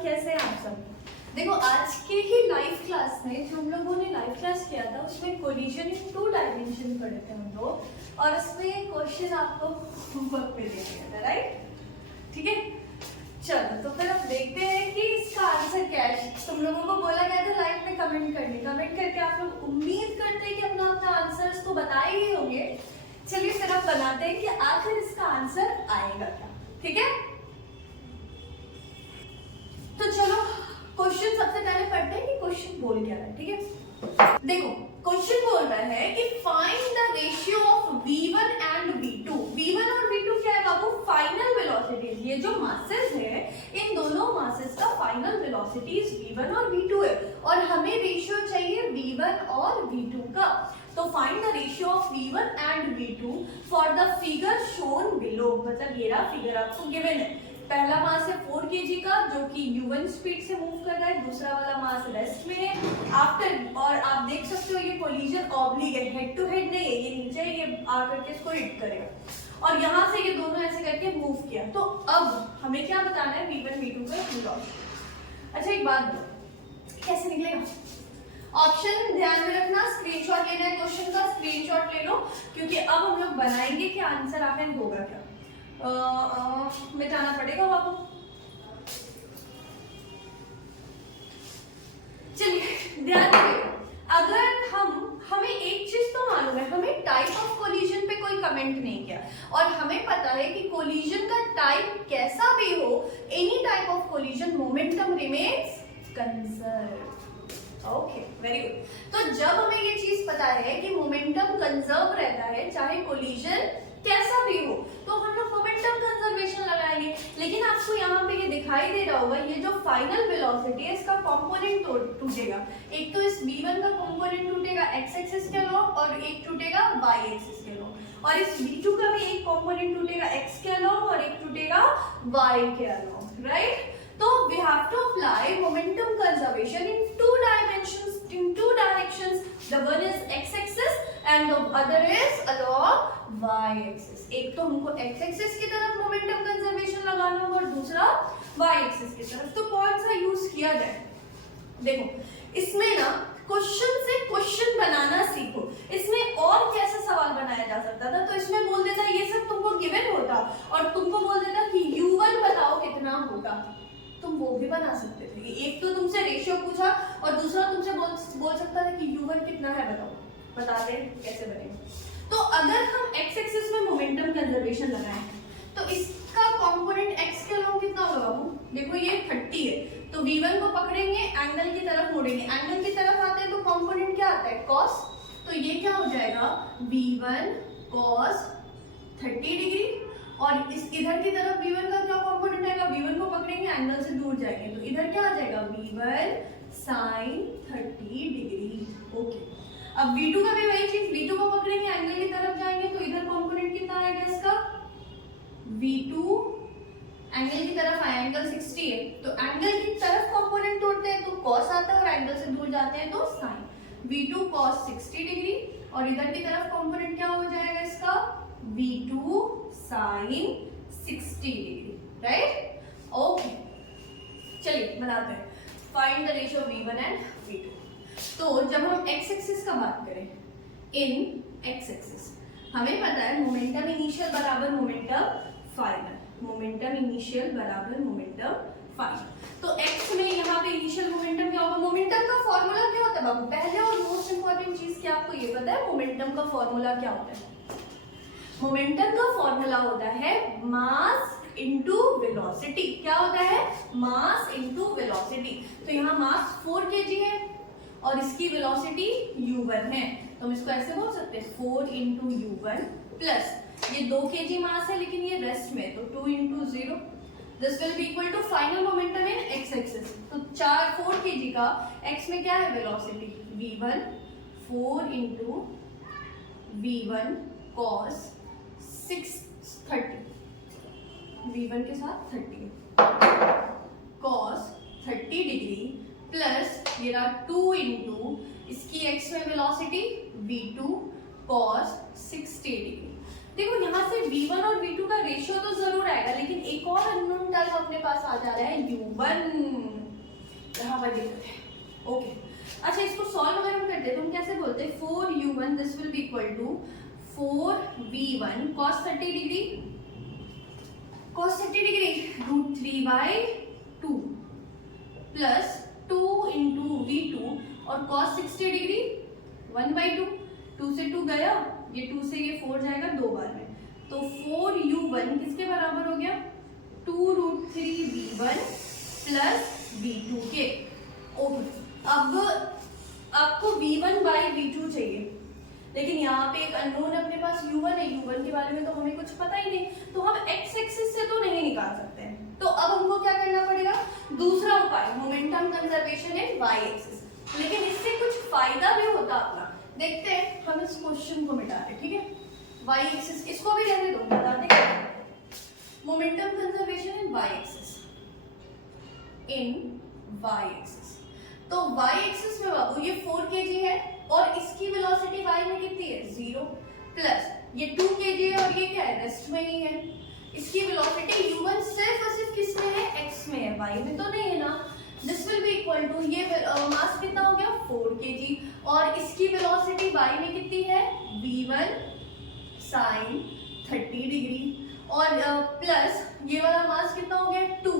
कैसे हैं आप सब? देखो आज के ही लाइव क्लास में जो हम लोगों ने लाइव क्लास किया था उसमें कोलिजन इन 2 डायमेंशन पढ़े थे हम लोग, और उसमें क्वेश्चन आपको होमवर्क पे दे दिया था, राइट? ठीक है, चलो तो फिर हम देखते हैं कि इसका आंसर क्या है। तुम लोगों को बोला गया था लाइव में कमेंट करने, कमेंट करके आप लोग उम्मीद करते हैं कि अपना अपना आंसर्स तो बताए ही होंगे। चलिए फिर आप बनाते हैं कि आखिर इसका आंसर आएगा क्या। ठीक है, तो चलो क्वेश्चन सबसे पहले पढ़ते हैं कि क्वेश्चन बोल क्या रहा है। ठीक है, देखो क्वेश्चन बोल रहा है कि find the ratio of v1 and v2। v1 और v2 क्या है बाबू? Final velocities. ये जो मासेस है इन दोनों मासेस का फाइनल वेलोसिटीज v1 और v2 है, और हमें रेशियो चाहिए v1 और v2 का। तो find the ratio of v1 and v2 for the figure shown below. मतलब ये रहा फिगर आपको गिवन है। पहला मास है 4 kg का जो कि u1 स्पीड से मूव कर रहा है, दूसरा वाला मास रेस्ट में है आफ्टर, और आप देख सकते हो ये कोलिजन ऑब्लिक है, हेड टू हेड नहीं है, ये नीचे ये आकर के इसको हिट करेगा, और यहाँ से ये दोनों ऐसे करके मूव किया। तो अब हमें क्या बताना है? v1 v2 का वेलोसिटी। अच्छा एक बात बताओ, कैसे निकलेगा? ऑप्शन ध्यान में रखना, स्क्रीनशॉट लेना है क्वेश्चन का, स्क्रीनशॉट ले लो, क्योंकि अब हम लोग बनाएंगे कि आंसर आखिर होगा क्या। मिटाना पड़ेगा आपको। चलिए ध्यान रखिए, अगर हमें एक चीज तो मालूम है, हमें टाइप ऑफ कोलिजन पे कोई कमेंट नहीं किया, और हमें पता है कि कोलिजन का टाइप कैसा भी हो, any type of collision momentum remains conserve. Okay, very good. तो जब हमें ये चीज पता है कि मोमेंटम कंजर्व रहता है चाहे कोलिजन कैसा भी हो, तो हम लोग मोमेंटम कंजर्वेशन लगाएंगे। लेकिन आपको यहाँ पे ये दिखाई दे रहा होगा, ये जो फाइनल वेलोसिटी है इसका कंपोनेंट टूटेगा। एक तो इस v1 का कंपोनेंट टूटेगा x एक्सिस के अलॉन्ग, और एक टूटेगा y एक्सिस के अलॉन्ग, और इस v2 का भी एक कंपोनेंट टूटेगा x के अलॉन्ग और एक टूटेगा y के अलॉन्ग, राइट? तो we have to apply momentum conservation in 2 dimensions, in 2 directions. The one is x axis and the other is along y axis. एक तो हमको x axis की तरफ momentum conservation लगाना होगा और दूसरा y axis की तरफ। तो कौन सा यूज किया जाए? देखो इसमें ना क्वेश्चन से क्वेश्चन बनाना सीखो। इसमें और कैसा सवाल बनाया जा सकता था? तो इसमें बोल देता ये सब तुमको गिवन होता और तुमको बोल देता कि u1 बताओ कितना होगा, तुम वो भी बना सकते थे। एक तो तुमसे रेशियो पूछा और दूसरा तुमसे बोल सकता था कि u1 कितना है बताओ, बता दे कैसे बनेगा। तो अगर हम x एक्सिस में मोमेंटम कंजर्वेशन लगाएं तो इसका कंपोनेंट x के अलॉन्ग कितना होगा बाबू? देखो ये 30 है, तो v1 को पकड़ेंगे, एंगल की तरफ मोड़ेंगे, एंगल की तरफ आते हैं तो कंपोनेंट क्या आता है? cos। तो ये क्या हो जाएगा? v1 cos 30 डिग्री, और इस इधर की तरफ v1 का क्या कंपोनेंट आएगा? v1 को पकड़ेंगे, एंगल से दूर जाएंगे, तो इधर क्या आ जाएगा? v1 sin 30 degree. ओके, अब v2 का भी वही चीज, v2 को पकड़ेंगे, एंगल की तरफ जाएंगे, तो इधर कंपोनेंट कितना आएगा इसका? v2 एंगल की तरफ आया, एंगल 60 है, तो एंगल की तरफ कंपोनेंट तोड़ते हैं तो cos आता है, और एंगल से दूर जाते हैं तो sin। v2 cos 60 डिग्री, और इधर की तरफ कंपोनेंट क्या हो जाएगा इसका? v2 sin 60 degree, right? Okay, चलिए बनाते हैं। Find the ratio v1 and v2। तो जब हम x एक्सिस का बात करें, इन x एक्सिस हमें पता है मोमेंटम इनिशियल बराबर मोमेंटम फाइनल, मोमेंटम इनिशियल बराबर मोमेंटम फाइनल। तो x में यहाँ पे इनिशियल मोमेंटम क्या होगा? मोमेंटम का फॉर्मूला क्या होता है बाबू? पहले और मोस्ट इंपॉर्टेंट चीज क्या आपको ये पता है? मोमेंटम का फॉर्मूला क्या होता है? मोमेंटम का फॉर्मूला होता है मास इनटू वेलोसिटी। क्या होता है? Mass into velocity. तो यहाँ मास 4 kg है और इसकी वेलोसिटी u1 है, तो हम इसको ऐसे बोल सकते हैं 4 इंटू u1 प्लस ये 2 kg मास है लेकिन ये रेस्ट में, तो 2 into 0, this will be equal to final momentum in x axis. तो 4 kg का x में क्या है? Velocity v1 4 into v1 cos 630, v1 के साथ 30 cos 30 डिग्री प्लस ये रहा 2 इंटू इसकी x में वेलोसिटी v2 cos 60 डिग्री। देखो यहाँ से v1 और v2 का रेशियो तो जरूर आएगा, लेकिन एक और अननोन टर्म अपने पास आ जा रहा है u1, यहाँ पर दिक्कत है। ओके अच्छा, इसको सॉल्व अगर हम करते हैं तो हम कैसे बोलते हैं 4u1 this will be equal to 4v1 cos 30 degree root 3/2 plus 2 into v2 और cos 60 डिग्री 1/2, 2 से 2 गया, ये 2 से ये 4 जाएगा 2 बार में, तो 4u1 किसके बराबर हो गया 2 रूट 3v1 प्लस v2 के। ओके अब आपको v1 बाई v2 चाहिए, लेकिन यहाँ पे एक अननोन अपने पास u1 है, u1 के बारे में तो हमें कुछ पता ही नहीं, तो हम x एक्सिस से तो नहीं निकाल सकते हैं। तो अब हमको क्या करना पड़ेगा, दूसरा उपाय momentum conservation in y axis, लेकिन इससे कुछ फायदा भी होता अपना। देखते हैं, हम इस क्वेश्चन को मिटा रहे, ठीक है, y एक्सिस इसको भी रहने दो, बताते हैं momentum conservation in y axis, तो y एक्सिस में बाबू ये 4 kg है और इसकी वेलोसिटी y में कितनी है 0, प्लस ये 2 kg है और ये क्या है रेस्ट में ही है। इसकी वेलोसिटी u1 सिर्फ और सिर्फ किस में है x में है, y में तो नहीं है ना। This will be equal to ये मास कितना हो गया 4 kg और इसकी वेलोसिटी y में कितनी है v1 sin 30 डिग्री और प्लस ये वाला मास कितना हो गया 2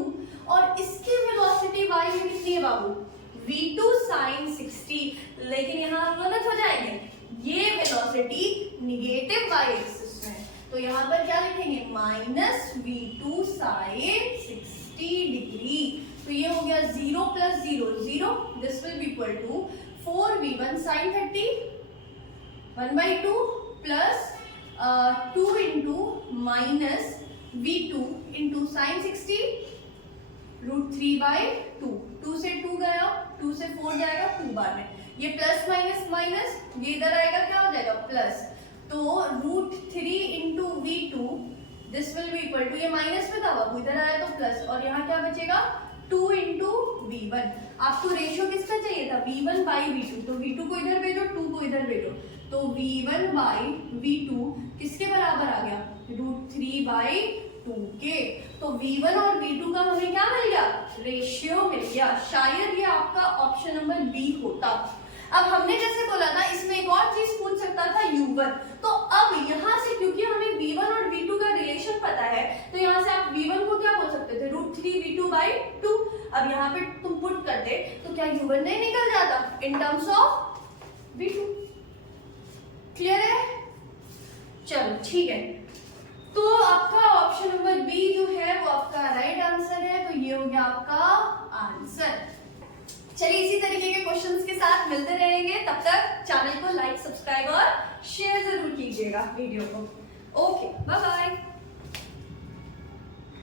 और इसकी वेलोसिटी y में कितनी है बाबू v2 sin 60, लेकिन यहाँ आप गलत हो जाएंगे, ये वेलोसिटी निगेटिव y एक्सिस में है, तो यहाँ पर क्या लिखेंगे माइनस v2 sin 60 डिग्री, तो ये हो गया 0 plus 0 0, this will be equal to 4v1 sin 30 1/2 plus 2 into minus v2 into sin 60 root 3/2, 2 से 2 गया, 2 से 4 जाएगा 2 बार में, ये प्लस माइनस माइनस ये इधर आएगा क्या हो जाएगा प्लस, तो root 3 into v2 this will be equal to, ये माइनस में था बाबू इधर आया तो प्लस, और यहाँ क्या बचेगा 2 इंटू v1। आपको रेशियो किसका चाहिए था v1 बाई v2, तो v2 को इधर भेजो 2 को इधर भेजो, तो v1 बाई v2 किसके बराबर आ गया रूट 3/2 के, तो v1 और v2 का हमें क्या मिल गया रेशियो मिल गया। शायद ये आपका ऑप्शन नंबर बी होता। अब हमने जैसे बोला था इसमें एक और चीज पूछ सकता था u1, तो अब यहाँ से क्योंकि हमें v1 और v2 का रिलेशन पता है, तो यहाँ से आप v1 को क्या बोल सकते थे रूट 3v2/2, अब यहाँ पे तुम पुट करते तो क्या u1 नहीं निकल जाता in terms of v2। Clear है, चलो ठीक है, तो आपका ऑप्शन नंबर बी जो है वो आपका राइट आंसर है, तो ये हो गया आपका आंसर। चलिए इसी तरीके के क्वेश्चंस के साथ मिलते रहेंगे, तब तक चैनल को लाइक सब्सक्राइब और शेयर जरूर कीजिएगा वीडियो को। Okay bye bye.